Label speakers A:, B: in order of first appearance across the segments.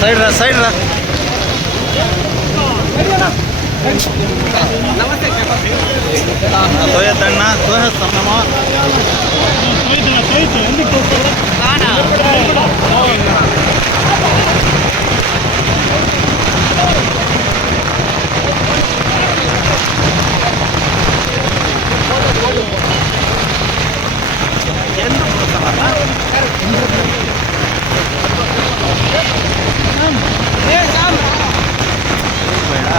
A: Side రా side రా there Sam!
B: Sam!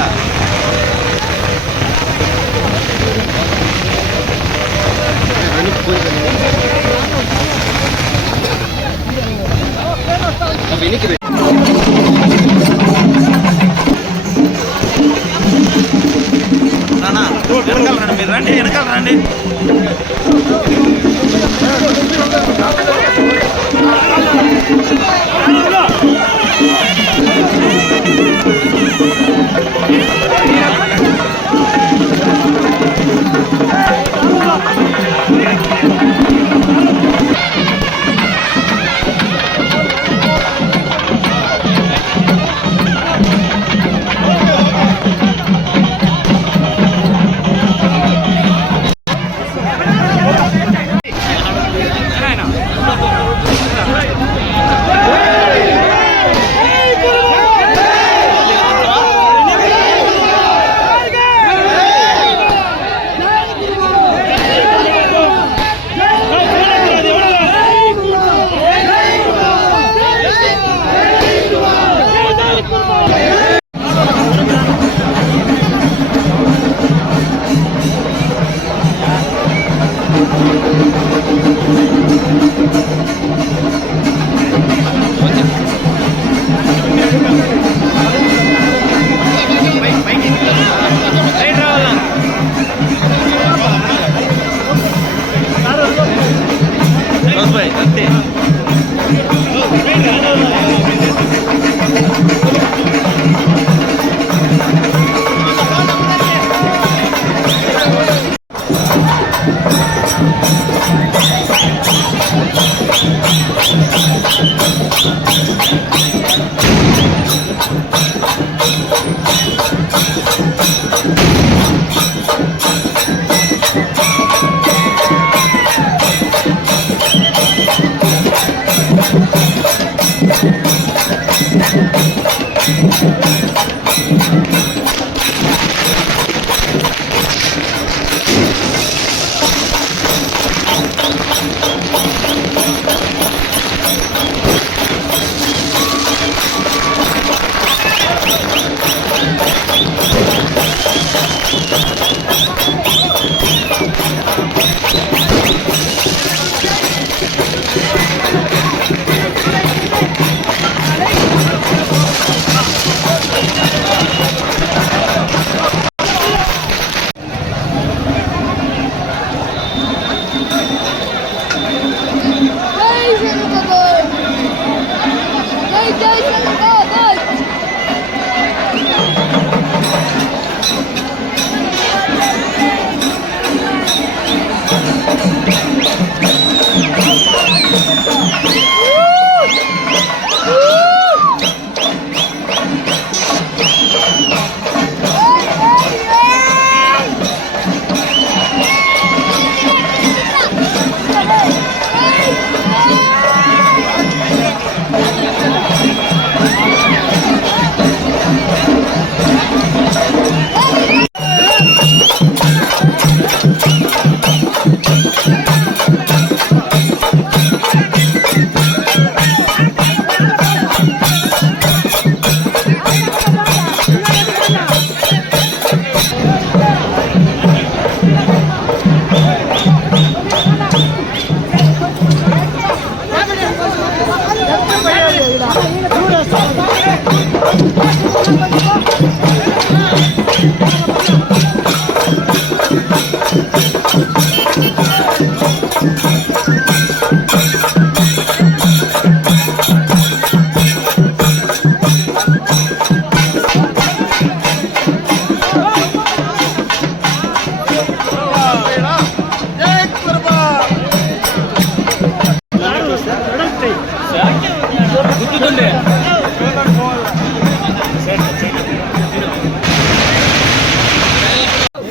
B: గుర్తుండే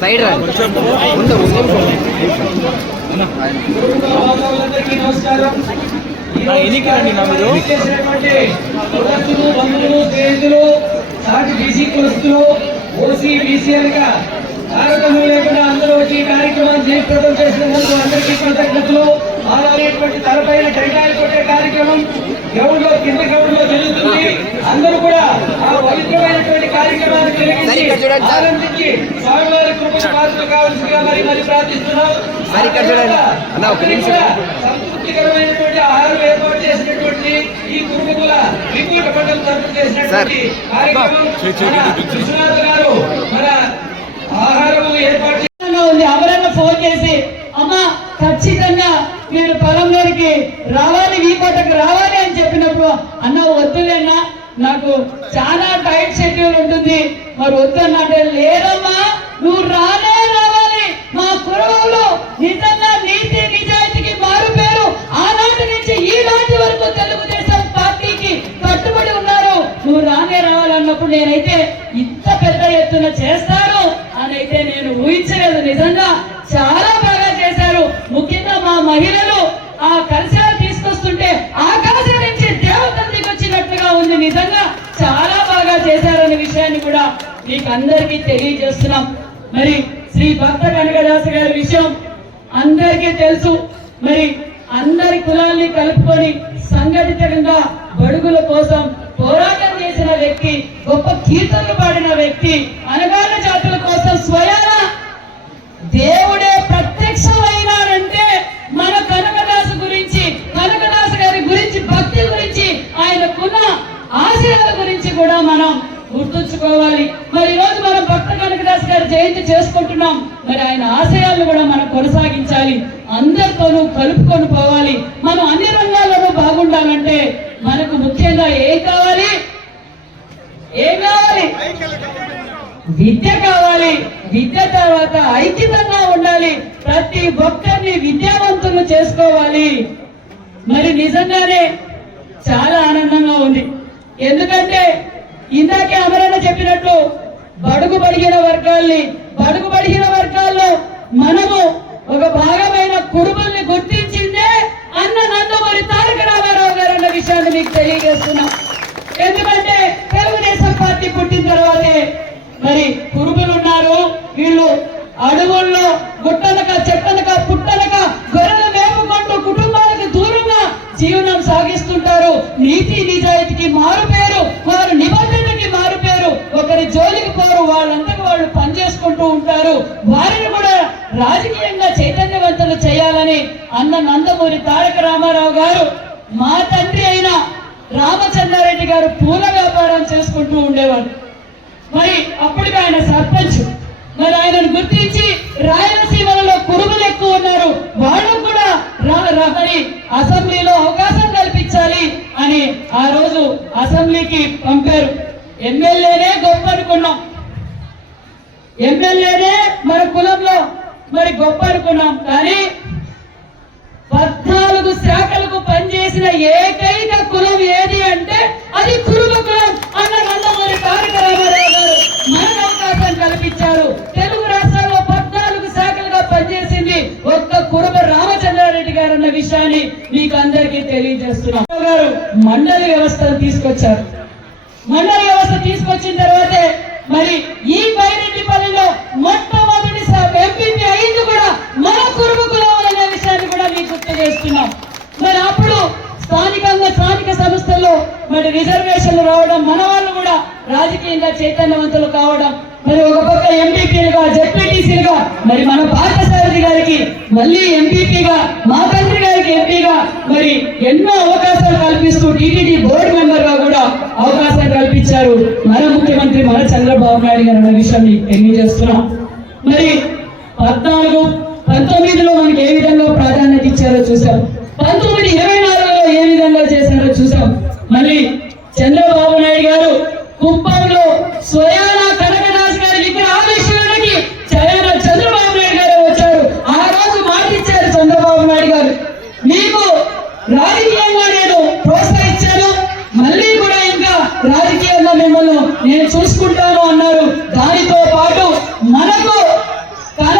A: సైడ్ ఎన్నిక రండి నా మీరు
B: బీసీ కులస్తులు ఓసీ బీసీఎల్గా తారతమ్యం లేకుండా అందరూ వచ్చి కార్యక్రమాన్ని జయప్రదం చేసినందుకు అందరికీ కృతజ్ఞతలు. అలాగేటువంటి తలపైన టెంకాయలు కొట్టే కార్యక్రమం గ్రౌండ్లో కింద గ్రౌండ్లో జరుగుతుంది. అందరూ కూడా ఆ పవిత్రమైనటువంటి కార్యక్రమాన్ని తిరిగి ఆనందించి స్వామివారి కృపకు పాత్రలు కావాల్సిందిగా మరి మరి ప్రార్థిస్తున్నాం. సంతృప్తికరమైనటువంటి ఆహారం ఏర్పాటు చేసినటువంటి ఈ కుటుంబకుల వికూట మండలం తరఫు చేసినటువంటి కార్యక్రమం. విశ్వనాథ్ గారు మన ఆహారం ఏర్పాటు
C: ఉంది. అమరన్న ఫోన్ చేసి అమ్మ ఖచ్చితంగా మీరు పొలంలోనికి రావాలి ఈ కోటకు రావాలి అని చెప్పినప్పుడు అన్న వద్దులేనా నాకు చాలా టైట్ షెడ్యూల్ ఉంటుంది. మరి వద్దన్నా అంటే లేదమ్మా నువ్వు రానే రావాలి. మా కురవంలో నిజంగా నీతి నిజాయితీకి మారు పేరు. ఆనాటి నుంచి ఈ నాటి వరకు తెలుగుదేశం పార్టీకి కట్టుబడి ఉన్నారు. నువ్వు రానే రావాలన్నప్పుడు నేనైతే ఇంత పెద్ద ఎత్తున చేస్తాను అని అయితే నేను ఊహించలేదు. మీకు అందరికీ తెలియజేస్తున్నాం. మరి శ్రీ భక్త కనకదాస గారి విషయం జయంతి చేసుకుంటున్నాం. మరి ఆయన ఆశయాలను కూడా మనం కొనసాగించాలి. అందరితోనూ కలుపుకొని పోవాలి. మనం అన్ని రంగాల్లోనూ బాగుండాలంటే మనకు ముఖ్యంగా ఏం కావాలి? ఏం కావాలి? విద్య కావాలి. విద్య తర్వాత ఐక్యతంగా ఉండాలి. ప్రతి ఒక్కరిని విద్యావంతులు చేసుకోవాలి. మరి నిజంగానే చాలా ఆనందంగా ఉంది. ఎందుకంటే ఇందాకే అమరణ చెప్పినట్లు బడుగు పడిగిన వర్గాల్ని బడుగు పడిగిన వర్గాల్లో మనము ఒక భాగమైన కుటుంబాన్ని గుర్తించిందే అన్న నందమూరి తారక రామారావు గారు అన్న విషయాన్ని మీకు తెలియజేస్తున్నాం. ఎందుకంటే తెలుగుదేశం పార్టీ పుట్టిన తర్వాతే మరి కురుబులు ఉన్నారు వీళ్ళు అడవుల్లో గుట్టనక చెట్టనక పుట్టనక గొర్రెలు జీవనం సాగిస్తుంటారు. నీతి నిజాయితీకి మారు పేరు వారు నిబంధనకి మారు పేరు. ఒకరి జోలికి పోరు వాళ్ళంతకు వాళ్ళు పనిచేసుకుంటూ ఉంటారు. వారిని కూడా రాజకీయంగా చైతన్యవంతులు చేయాలని అన్న నందమూరి తారక రామారావు గారు మా తండ్రి అయిన రామచంద్రారెడ్డి గారు పూల వ్యాపారం చేసుకుంటూ ఉండేవారు. మరి అప్పటికి ఆయన సర్పంచ్. మరి ఆయనను గుర్తించి రాయలసీమలలో కురుములు ఎక్కువ ఉన్నారు. వాళ్ళు కూడా మరి అసెంబ్లీలో అవకాశం కల్పించాలి అని ఆ రోజు అసెంబ్లీకి పంపారు. ఎమ్మెల్యేనే గొప్ప అనుకున్నాం. ఎమ్మెల్యేనే మన కులంలో మరి గొప్ప అనుకున్నాం. కానీ పద్నాలుగు శాఖలకు పనిచేసిన ఏకైక కులం ఏది అంటే చేస్తున్నాం. గారు మండలి వ్యవస్థను తీసుకొచ్చారు. మండలి వ్యవస్థ తీసుకొచ్చిన తర్వాతే మరి ఈ బైరెడ్డిపల్లిలో మొట్టమొదటి ఎంపీపీ అయింది కూడా మన కురుగు కులం అనే విషయాన్ని కూడా మీకు గుర్తు చేస్తున్నాం. మరి అప్పుడు స్థానికంగా స్థానిక సంస్థల్లో మరి రిజర్వేషన్లు రావడం మన వాళ్ళు కూడా రాజకీయంగా చైతన్యవంతులు కావడం మరి ఒక పక్క ఎంపీపీలుగా జెడ్పీటీసీలుగా మరి మన పార్థసారథి గారికి మళ్ళీ ఎంపీపీగా మా తండ్రి గారికి ఎంపీగా మరి ఎన్నో అవకాశాలు కల్పిస్తూ టీటీడీ బోర్డు మెంబర్గా కూడా అవకాశాలు కల్పించారు. మన ముఖ్యమంత్రి మన చంద్రబాబు నాయుడు గారు అన్న విషయాన్ని మీకు తెలియజేస్తున్నాం. మరి పద్నాలుగు పంతొమ్మిదిలో మనకి ఏ విధంగా ప్రాధాన్యత ఇచ్చారో చూసాం పంతొమ్మిది ఇరవై నాలుగులో ఏ విధంగా చేశారో చూసాం మళ్ళీ చంద్రబాబు రాజకీయాల్లో మిమ్మల్ని నేను చూసుకుంటాను అన్నారు. దానితో పాటు మనకు కన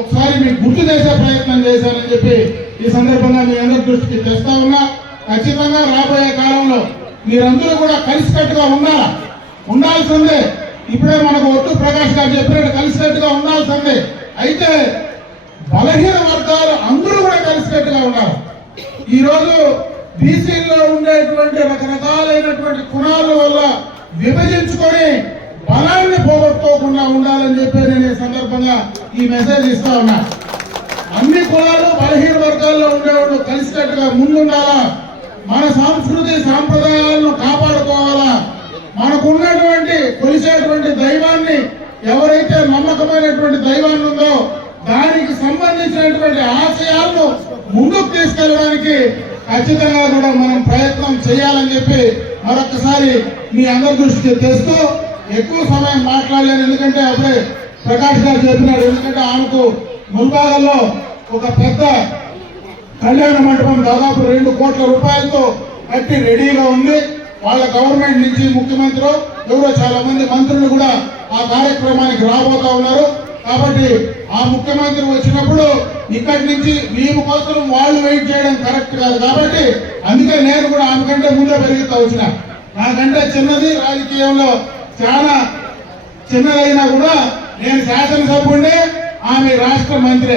D: ఒకసారి మీకు గుర్తు చేసే ప్రయత్నం చేశారని చెప్పి ఈ సందర్భంగా మీ అందరి దృష్టికి తెస్తా ఉన్నా. ఖచ్చితంగా రాబోయే కాలంలో మీరందరూ కూడా కలిసికట్టుగా ఉండాలా? ఉండాల్సిందే. ఇప్పుడే మనకు ఒట్టు ప్రకాష్ గారు చెప్పినట్టు కలిసికట్టుగా ఉండాల్సిందే. అయితే బలహీన వర్గాలు అందరూ కూడా కలిసికట్టుగా ఉన్నారు ఈరోజు బీసీలో ఉండేటువంటి రకరకాలైనటువంటి కుణాల వల్ల విభజించుకొని బలాన్ని పోగొట్టుకోకుండా ఉండాలని చెప్పి నేను ఈ సందర్భంగా ఈ మెసేజ్ ఇస్తా ఉన్నా. అన్ని కులాలు బలహీన వర్గాల్లో ఉండేవాళ్ళు కలిసికట్టుగా ముందుండాలా? మన సంస్కృతి సాంప్రదాయాలను కాపాడుకోవాలా? మనకున్నటువంటి కొలిసేటువంటి దైవాన్ని ఎవరైతే నమ్మకమైనటువంటి దైవాన్ని ఉందో దానికి సంబంధించినటువంటి ఆశయాలను ముందుకు తీసుకెళ్ళడానికి ఖచ్చితంగా కూడా మనం ప్రయత్నం చేయాలని చెప్పి మరొకసారి మీ అందరి దృష్టికి తెస్తూ ఎక్కువ సమయం మాట్లాడలేను ఎందుకంటే అప్పుడే ప్రకాష్ గారు చెప్పినాడు. ఎందుకంటే ఆమెకు ముల్బాగల్లో ఒక పెద్ద కళ్యాణ మండపం దాదాపు రెండు కోట్ల రూపాయలతో కట్టి రెడీగా ఉంది. వాళ్ళ గవర్నమెంట్ నుంచి ముఖ్యమంత్రి ఎవరో చాలా మంది మంత్రులు కూడా ఆ కార్యక్రమానికి రాబోతా ఉన్నారు. కాబట్టి ఆ ముఖ్యమంత్రి వచ్చినప్పుడు ఇక్కడి నుంచి మేము కోసం వాళ్ళు వెయిట్ చేయడం కరెక్ట్ కాదు. కాబట్టి అందుకే నేను కూడా ఆమె కంటే ముందే పెరుగుతూ వచ్చిన. నాకంటే చిన్నది రాజకీయంలో చాలా చిన్నదైనా కూడా నేను శాసనసభ్యుడిని ఆమె రాష్ట్ర మంత్రి.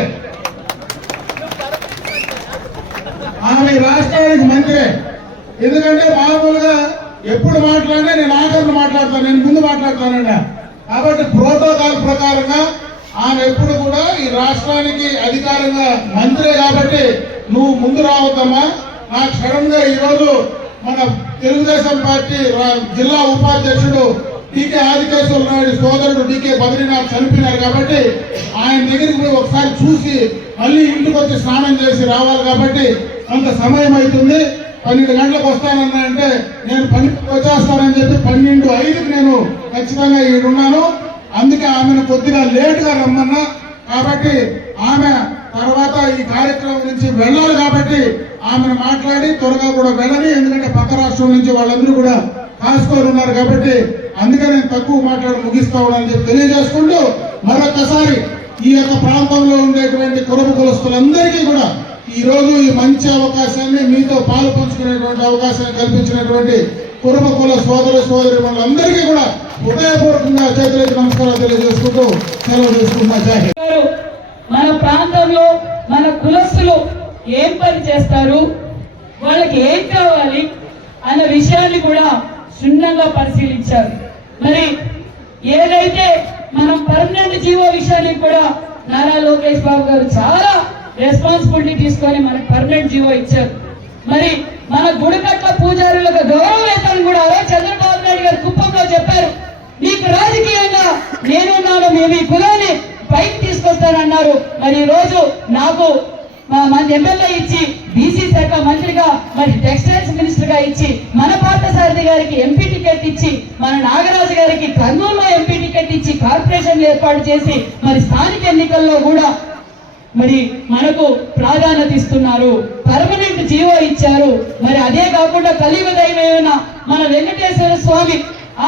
D: ఆమె రాష్ట్రానికి మంత్రి. ఎందుకంటే మామూలుగా ఎప్పుడు మాట్లాడినా నేను ఆఖరిని మాట్లాడతాను నేను ముందు మాట్లాడతానండి. కాబట్టి ప్రోటోకాల్ ప్రకారంగా ఆమె ఎప్పుడు కూడా ఈ రాష్ట్రానికి అధికారంగా మంత్రే కాబట్టి నువ్వు ముందు రావద్దమ్మా. నాకు సడన్గా ఈరోజు మన తెలుగుదేశం పార్టీ జిల్లా ఉపాధ్యక్షుడు టీకే ఆదికేశ్వర నాయుడు సోదరుడు డీకే బద్రీనాథ్ చనిపోయినారు కాబట్టి ఆయన దగ్గరికి పోయి ఒకసారి చూసి మళ్ళీ ఇంటికి వచ్చి స్నానం చేసి రావాలి కాబట్టి కొంత సమయం అవుతుంది. పన్నెండు గంటలకు వస్తానన్నా అంటే నేను పని వచ్చేస్తానని చెప్పి పన్నెండు ఐదుకి నేను ఖచ్చితంగా ఈడున్నాను అందుకే ఆమెను కొద్దిగా లేటుగా రమ్మన్నా. కాబట్టి ఆమె తర్వాత ఈ కార్యక్రమం నుంచి వెళ్ళాలి కాబట్టి ఆమెను మాట్లాడి త్వరగా కూడా వెళ్ళని ఎందుకంటే పక్క రాష్ట్రం నుంచి వాళ్ళందరూ కూడా కాసుకొని ఉన్నారు కాబట్టి అందుకే నేను తక్కువ మాట్లాడి ముగిస్తా ఉన్నానని చెప్పి తెలియజేసుకుంటూ మరొకసారి ఈ యొక్క ప్రాంతంలో ఉండేటువంటి కురపు కులస్తులందరికీ కూడా ఈరోజు ఈ మంచి అవకాశాన్ని మీతో పాలు పంచుకునేటువంటి అవకాశాన్ని కల్పించినటువంటి కురుమ కుల సోదర సోదరి మనందరికీ కూడా హృదయపూర్వకంగా చేతులకి నమస్కారాలు తెలియజేసుకుంటూ సెలవు తీసుకుంటున్నా.
C: మన ప్రాంతంలో మన కులస్తులు ఏం పని చేస్తారు? వాళ్ళకి ఏం కావాలి? అన్న విషయాన్ని కూడా క్షుణ్ణంగా పరిశీలించారు. మరి ఏదైతే మనం పర్మనెంట్ జీవో విషయానికి కూడా నారా లోకేష్ బాబు గారు చాలా రెస్పాన్సిబిలిటీ తీసుకొని మనకు పర్మనెంట్ జీవో ఇచ్చారు. మరి మన గుడికట్ల పూజారులకు గౌరవ వేతనం కూడా అదే చంద్రబాబు నాయుడు గారు కుప్పంలో చెప్పారు. మీకు రాజకీయంగా నేనున్నాను మేము ఈ కులాన్ని పైకి తీసుకొస్తానన్నారు. మరి ఈ రోజు నాకు మన ఎమ్మెల్యే ఇచ్చి బీసీ శాఖ మంత్రిగా మరి టెక్స్టైల్స్ మినిస్టర్గా ఇచ్చి మన పార్థసారథి గారికి ఎంపీ టికెట్ ఇచ్చి మన నాగరాజు గారికి కర్నూలులో ఎంపీ టికెట్ ఇచ్చి కార్పొరేషన్ ఏర్పాటు చేసి మరి స్థానిక ఎన్నికల్లో కూడా మరి మనకు ప్రాధాన్యత ఇస్తున్నారు. పర్మనెంట్ జీవో ఇచ్చారు. మరి అదే కాకుండా కలియుగ దైవమైన మన వెంకటేశ్వర స్వామి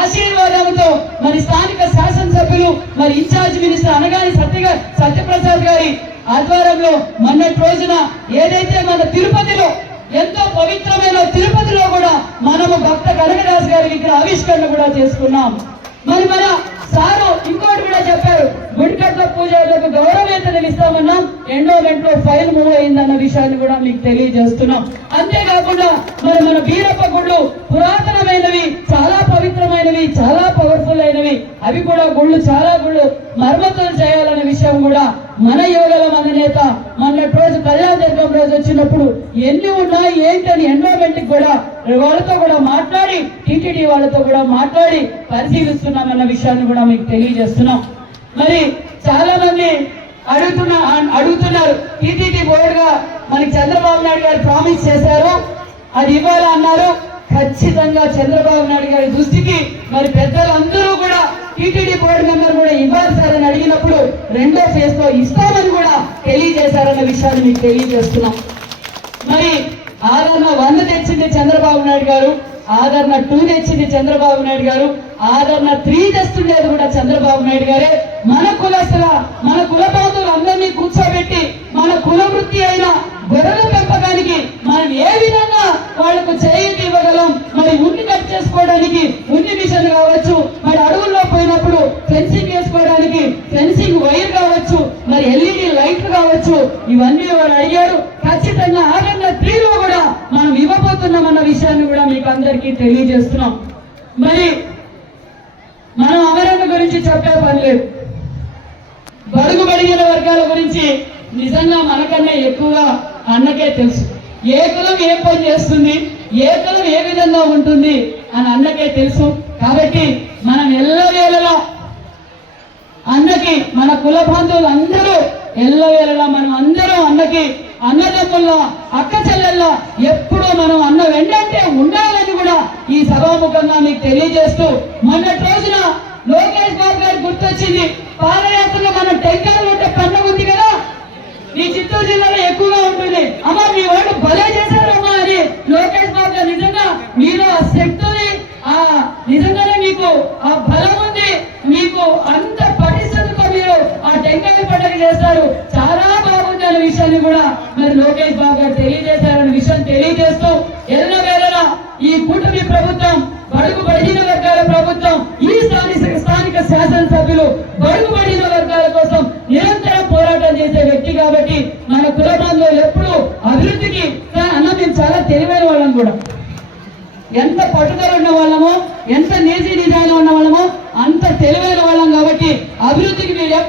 C: ఆశీర్వాదంతో మరి స్థానిక శాసనసభ్యులు మరి in charge minister Anagani Satya Satyaprasad గారి ఆధ్వర్యంలో మొన్నటి రోజున ఏదైతే మన తిరుపతిలో ఎంతో పవిత్రమైన తిరుపతిలో కూడా మనము భక్త కనకదాస్ గారి విగ్రహ ఆవిష్కరణ కూడా చేసుకున్నాం మరి మన సారు ఇంకోటి కూడా చెప్పారు. గుడికట్ల పూజలకు గౌరవేతనం ఇస్తామన్నాం. ఎండోమెంట్లో ఫైల్ మూవ్ అయిందన్న విషయాన్ని కూడా మీకు తెలియజేస్తున్నాం. అంతేకాకుండా మరి మన బీరప్ప గుళ్ళు పురాతనమైనవి చాలా పవిత్రమైనవి చాలా పవర్ఫుల్ అయినవి. అవి కూడా గుళ్ళు చాలా గుళ్ళు మరమ్మతులు చేయాలనే విషయం కూడా మన యోగల మన నేత మొన్నటి రోజు కళ్యాణ దుర్గం రోజు వచ్చినప్పుడు ఎన్ని ఉన్నాయి ఏంటని ఎండోమెంట్ కూడా వాళ్ళతో కూడా మాట్లాడి టీటీడీ వాళ్ళతో కూడా మాట్లాడి పరిశీలిస్తున్నామన్న విషయాన్ని కూడా మీకు తెలియజేస్తున్నాం. మరి చాలా మంది అడుగుతున్న అడుగుతున్నారు. టీటీడీ బోర్డుగా మనకి చంద్రబాబు నాయుడు గారు ప్రామిస్ చేశారు. అది ఇవ్వాలి అన్నారు. ఖచ్చితంగా చంద్రబాబు నాయుడు గారి దృష్టికి మరి పెద్దలు అందరూ కూడా టీటీడీ బోర్డు మెంబర్ కూడా ఇవ్వాలి సార్ అని అడిగినప్పుడు రెండో ఫేజ్లో ఇస్తామని కూడా తెలియజేశారన్న విషయాన్ని మీకు తెలియజేస్తున్నాం. మరి ఆదరణ వంద తెచ్చింది చంద్రబాబు నాయుడు గారు. ఆదరణ టూ తెచ్చింది చంద్రబాబు నాయుడు గారు. ఆదరణ త్రీ తెస్తుండేది కూడా చంద్రబాబు నాయుడు గారే. మన కులస్తుల మన కుల అందరినీ కూర్చోబెట్టి మన కుల వృత్తి అయిన గొర్రెల పెంపకానికి మనం ఏ విధంగా వాళ్ళకు చేయూతి ఇవ్వగలం? మరి ఉన్ని కట్ చేసుకోవడానికి ఉన్ని మిషన్ కావచ్చు. మరి అడవుల్లో పోయినప్పుడు ఫెన్సింగ్ వేసుకోవడానికి ఫెన్సింగ్ వైర్ కావచ్చు. మరి ఎల్ఈడి లైట్లు కావచ్చు. ఇవన్నీ వాళ్ళు అడిగారు ఖచ్చితంగా ఆదరణ త్రీలో కూడా మనం ఇవ్వబోతున్నాం అన్న విషయాన్ని కూడా మీకు అందరికీ తెలియజేస్తున్నాం. మరి మనం అమరణ గురించి చెప్పే పని లేదు. బడుగు బడిగిన వర్గాల గురించి నిజంగా మనకన్నా ఎక్కువగా అన్నకే తెలుసు. ఏ కులం ఏ పని చేస్తుంది ఏ కులం ఏ విధంగా ఉంటుంది అని అన్నకే తెలుసు. కాబట్టి మనం ఎల్లవేళలా అన్నకి మన కుల బంధువులు అందరూ ఎల్లవేళలా మనం అందరం అన్నకి అన్నదమ్ముల్లో అక్క చెల్లెల్లో ఎప్పుడూ మనం అన్న వెంటంటే ఉండాలని కూడా ఈ సభాముఖంగా మీకు తెలియజేస్తూ మొన్నటి రోజున లోకేష్ బాబు గారు గుర్తొచ్చింది పాదయాత్రలో మన టెంకాయలు ఉంటే పండుగ ఉంది కదా? ఈ చిత్తూరు జిల్లాలో ఎక్కువగా ఉంటుంది. అమ్మా మీ వాళ్ళు భలే చేశారమ్మా అని లోకేష్ బాబు గారు నిజంగా మీరు ఆ శక్తిని ఆ నిజంగానే మీకు ఆ బలం ఉంది. మీకు అంత పటిష్టతతో ఆ పండుగ చేస్తారు. చాలా బాగుంది అనే విషయాన్ని కూడా. మరి లోకేష్ బాబు గారు తెలియజేశారనే విషయం తెలియజేస్తూ ఎల్ల ఈ కూటమి ప్రభుత్వం బడుగు బడిన వర్గాల ప్రభుత్వం ఈ స్థానిక స్థానిక శాసనసభ్యులు బడుగు బడిన వర్గాల కోసం నిరంతరం పోరాటం చేసే వ్యక్తి కాబట్టి మన కులబంధువులు ఎప్పుడు అభివృద్ధికి అన్న మేము చాలా తెలివైన వాళ్ళం కూడా. ఎంత పట్టుదల ఉన్న వాళ్ళమో ఎంత నిజీ నిదానం ఉన్న వాళ్ళమో అంత తెలివైన వాళ్ళం కాబట్టి అభివృద్ధికి మీరు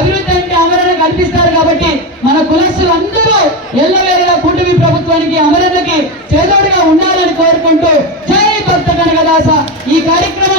C: అభివృద్ధి అంటే అమరణ కల్పిస్తారు కాబట్టి మన కులస్తులు అందరూ ఎల్లవేళలా కూటమి ప్రభుత్వానికి అమరణకి చేదోడుగా ఉండాలని కోరుకుంటూ జై భక్త కనకదాస ఈ
A: కార్యక్రమం